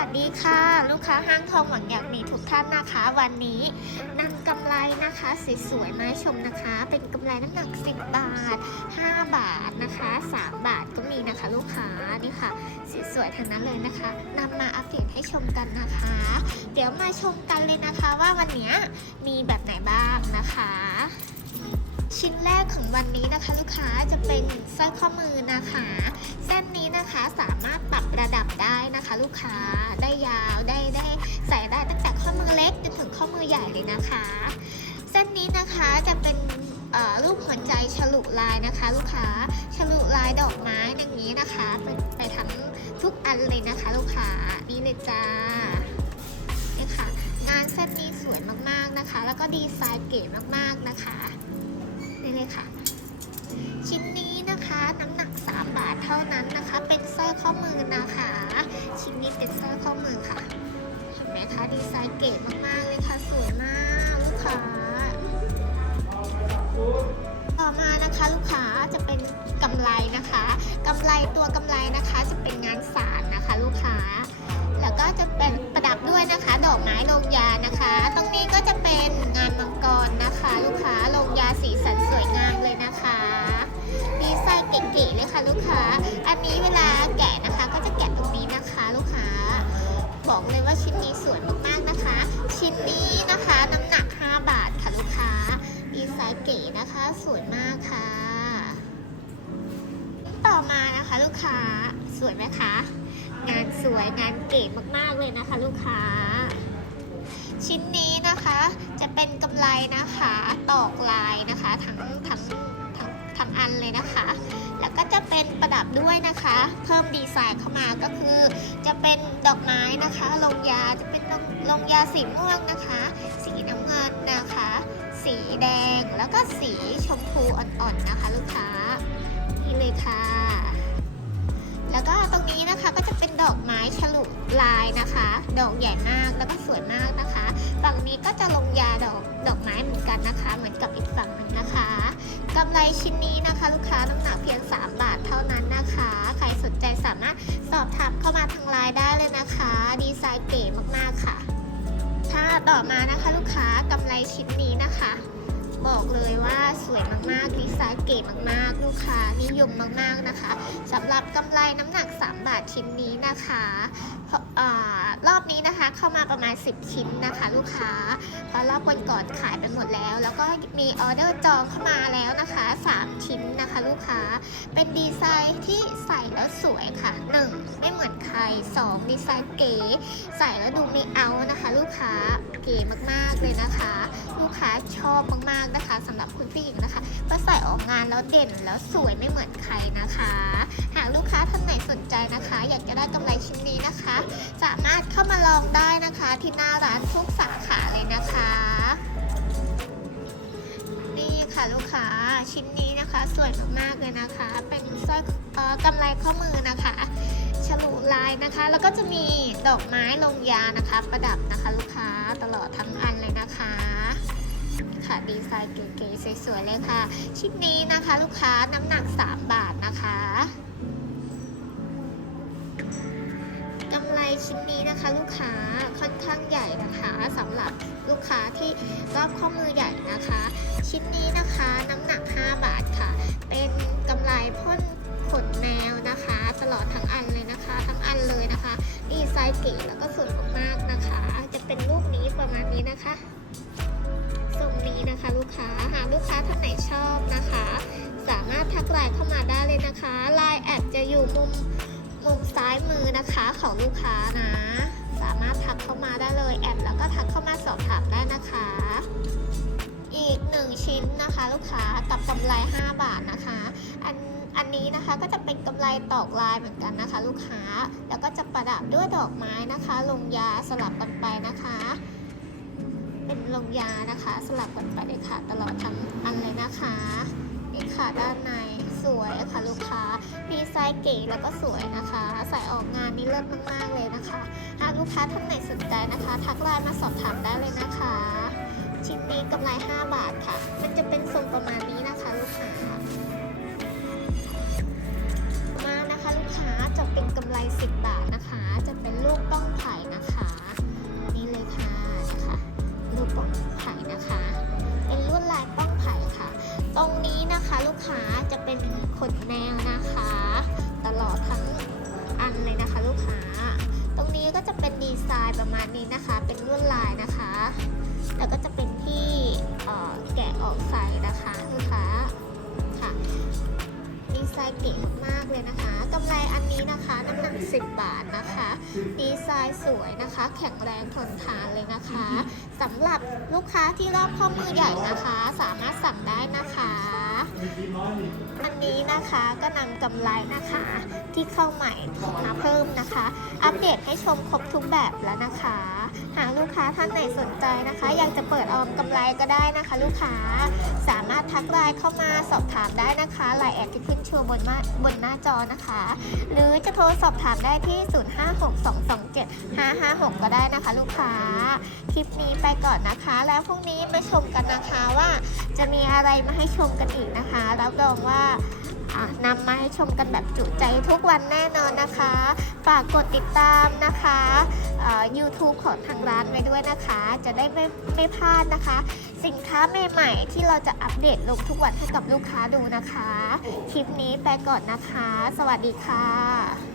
วัสดีค่ะ ลูกค้าห้างทองหวังอยากมีทุกท่านนะคะ วันนี้นำกำไรนะคะสวยๆมาชมนะคะ เป็นกำไรน้ำหนัก 10 บาท 5 บาทนะคะ 3 บาทก็มีนะคะ ลูกค้านี่ค่ะสวยๆทั้งนั้นเลยนะคะนำมาอัปเดตให้ชมกันนะคะ เดี๋ยวมาชมกันเลยนะคะ ว่าวันนี้มีแบบไหนบ้างนะคะชิ้นแรกของวันนี้นะคะ ลูกค้าจะเป็นสร้อยข้อมือนะคะ เส้นนี้นะคะสามารถปรับระดับได้นะคะ ลูกค้า งข้อมือใหญ่เลยนะคะ เส้นนี้นะคะจะเป็นรูปหัวใจฉลุลายนะคะ ลูกค้าฉลุลายดอกไม้อย่างนี้นะคะไปไปทั้งทุกอันเลยนะคะ ลูกค้านี่เลยจ้านี่ค่ะ งานเส้นนี้สวยมากๆนะคะ แล้วก็ดีไซน์เก๋มากๆนะคะนี่เลยค่ะ ชิ้นนี้นะคะน้ำหนัก 3 บาทเท่านั้นนะคะ เป็นสร้อยข้อมือนะคะ ชิ้นนี้เป็นสร้อยข้อมือค่ะเห็นไหมคะดีไซน์เก๋มากๆ ค่ะสวยมากลูกค้า ต่อมานะคะลูกค้าจะเป็นกำไรนะคะกำไรตัวกำไรนะคะจะเป็นงานสารนะคะ ลูกค้า แล้วก็จะเป็นประดับด้วยนะคะ ดอกไม้ลงยานะคะ ตรงนี้ก็จะเป็นงานมังกรนะคะ ลูกค้าลงยาสีสันสวยงามเลยนะคะดีไซน์เก๋ๆเลยค่ะลูกค้า อันนี้เวลาแกะ บอกเลยว่าชิ้นนี้สวยมากๆนะคะ ชิ้นนี้นะคะน้ำหนัก 5 บาทค่ะลูกค้าดีไซน์เก๋นะคะสวยมากค่ะ ต่อมานะคะลูกค้าสวยไหมคะ งานสวยงานเก๋มากๆเลยนะคะ ลูกค้า ชิ้นนี้นะคะจะเป็นกำไรนะคะ ประดับด้วยนะคะ เพิ่มดีไซน์เข้ามาก็คือ จะเป็นดอกไม้นะคะลงยาจะเป็นลงลงยาสีม่วงนะคะ สีน้ำเงินนะคะ สีแดงแล้วก็สีชมพูอ่อนๆนะคะ ลูกค้านี่เลยค่ะ แล้วก็ตรงนี้นะคะก็จะเป็นดอกไม้ฉลุลายนะคะ ดอกใหญ่มากแล้วก็สวยมากนะคะ ฝั่งนี้ก็จะลงยาดอกดอกไม้เหมือนกันนะคะ เหมือนกับอีกฝั่งหนึ่งนะคะกำไรชิ้นนี้นะคะ ลูกค้าน้ำหนักเพียง 3 บาท ต่อมานะคะลูกค้ากำไรชิ้นนี้นะคะ บอกเลยว่าสวยมากๆดีไซน์เก๋มากๆ ลูกค้านิยมมากๆนะคะสำหรับกำไรน้ำหนัก 3 บาทชิ้นนี้นะคะราะอ่ารอบนี้นะคะเข้ามาประมาณ 10 ชิ้นนะคะ ลูกค้าเพราะรอบก่อนขายไปหมดแล้ว แล้วก็มีออเดอร์จองเข้ามาแล้วนะคะ 3 ชิ้นนะคะ ลูกค้าเป็นดีไซน์ที่ใส่แล้วสวยค่ะ 1. ไม่เหมือนใคร 2. ดีไซน์เก๋ใส่แล้วดูไม่เอา มากๆเลยนะคะ ลูกค้าชอบมากๆนะคะสำหรับคุณผู้หญิงนะคะก็ใส่ออกงานแล้วเด่นแล้วสวยไม่เหมือนใครนะคะ หากลูกค้าท่านไหนสนใจนะคะ อยากจะได้กำไรชิ้นนี้นะคะ สามารถเข้ามาลองได้นะคะที่หน้าร้านทุกสาขาเลยนะคะ นี่ค่ะลูกค้าชิ้นนี้นะคะ สวยมากๆเลยนะคะ เป็นสร้อยอ่อกำไรข้อมือนะคะ ฉลุลายนะคะ แล้วก็จะมีดอกไม้ลงยานะคะ ประดับนะคะลูกค้าตลอดทั้งอันเลยนะคะค่ะดีไซน์เก๋ๆสวยๆเลยค่ะ ชิ้นนี้นะคะลูกค้าน้ำหนัก 3 บาทนะคะกำไรชิ้นนี้นะคะ ลูกค้าค่อนข้างใหญ่นะคะสำหรับลูกค้าที่รอบข้อมือใหญ่นะคะ ชิ้นนี้นะคะ เป็นรูปนี้ประมาณนี้นะคะทรงนี้นะคะลูกค้าหากลูกค้าท่านไหนชอบนะคะ สามารถทักไลน์เข้ามาได้เลยนะคะไลน์แอดจะอยู่มุมมุมซ้ายมือนะคะของลูกค้านะ สามารถทักเข้ามาได้เลยแอดแล้วก็ทักเข้ามาสอบถามได้นะคะ อีกหนึ่งชิ้นนะคะ ลูกค้ากับกำไร 5 บาทนะคะ อันอันนี้นะคะก็จะเป็นกำไรตอกลายเหมือนกันนะคะ ลูกค้าแล้วก็จะประดับด้วยดอกไม้นะคะ ลงยาสลับกันไปนะคะ เป็นลงยานะคะสลับกันไปเลยค่ะ ตลอดทั้งอันเลยนะคะนี่ค่ะด้านในสวยค่ะลูกค้าดีไซน์เก๋แล้วก็สวยนะคะ ใส่ออกงานนี่เลิศมากๆเลยนะคะหากลูกค้าท่านไหนสนใจนะคะ ทักไลน์มาสอบถามได้เลยนะคะ ชิ้นนี้กำไร 5 บาทค่ะ จะเป็นขนแมวนะคะ ตลอดทั้งอันเลยนะคะลูกค้า ตรงนี้ก็จะเป็นดีไซน์ประมาณนี้นะคะ เป็นลวดลายนะคะ แล้วก็จะเป็นที่แกะออกใส่นะคะลูกค้าค่ะดีไซน์เก๋มากๆเลยนะคะกำไรอันนี้นะคะน้ำหนัก 10 บาทนะคะ ดีไซน์สวยนะคะ แข็งแรงทนทานเลยนะคะสำหรับลูกค้าที่รอบข้อมือใหญ่นะคะ สามารถสั่งได้นะคะ อันนี้นะคะก็นำกำไรนะคะ ที่เข้าใหม่มาเพิ่มนะคะ อัปเดตให้ชมครบทุกแบบแล้วนะคะ หากลูกค้าท่านไหนสนใจนะคะ อยากจะเปิดออมกำไรก็ได้นะคะ ลูกค้าสา ทักไลน์เข้ามาสอบถามได้นะคะไลน์แอดที่ขึ้นโชว์บนมาบนหน้าจอนะคะ หรือจะโทรสอบถามได้ที่ 056227556 ก็ได้นะคะ ลูกค้า คลิปนี้ไปก่อนนะคะ แล้วพรุ่งนี้มาชมกันนะคะว่าจะมีอะไรมาให้ชมกันอีกนะคะ รับรองว่า นำมาให้ชมกันแบบจุใจทุกวันแน่นอนนะคะ ฝากกดติดตามนะคะเอ่อ YouTube ของทางร้านไว้ด้วยนะคะ จะได้ไม่ไม่พลาดนะคะ สินค้าใหม่ๆ ที่เราจะอัปเดตลงทุกวันให้กับลูกค้าดูนะคะ คลิปนี้ไปก่อนนะคะ สวัสดีค่ะ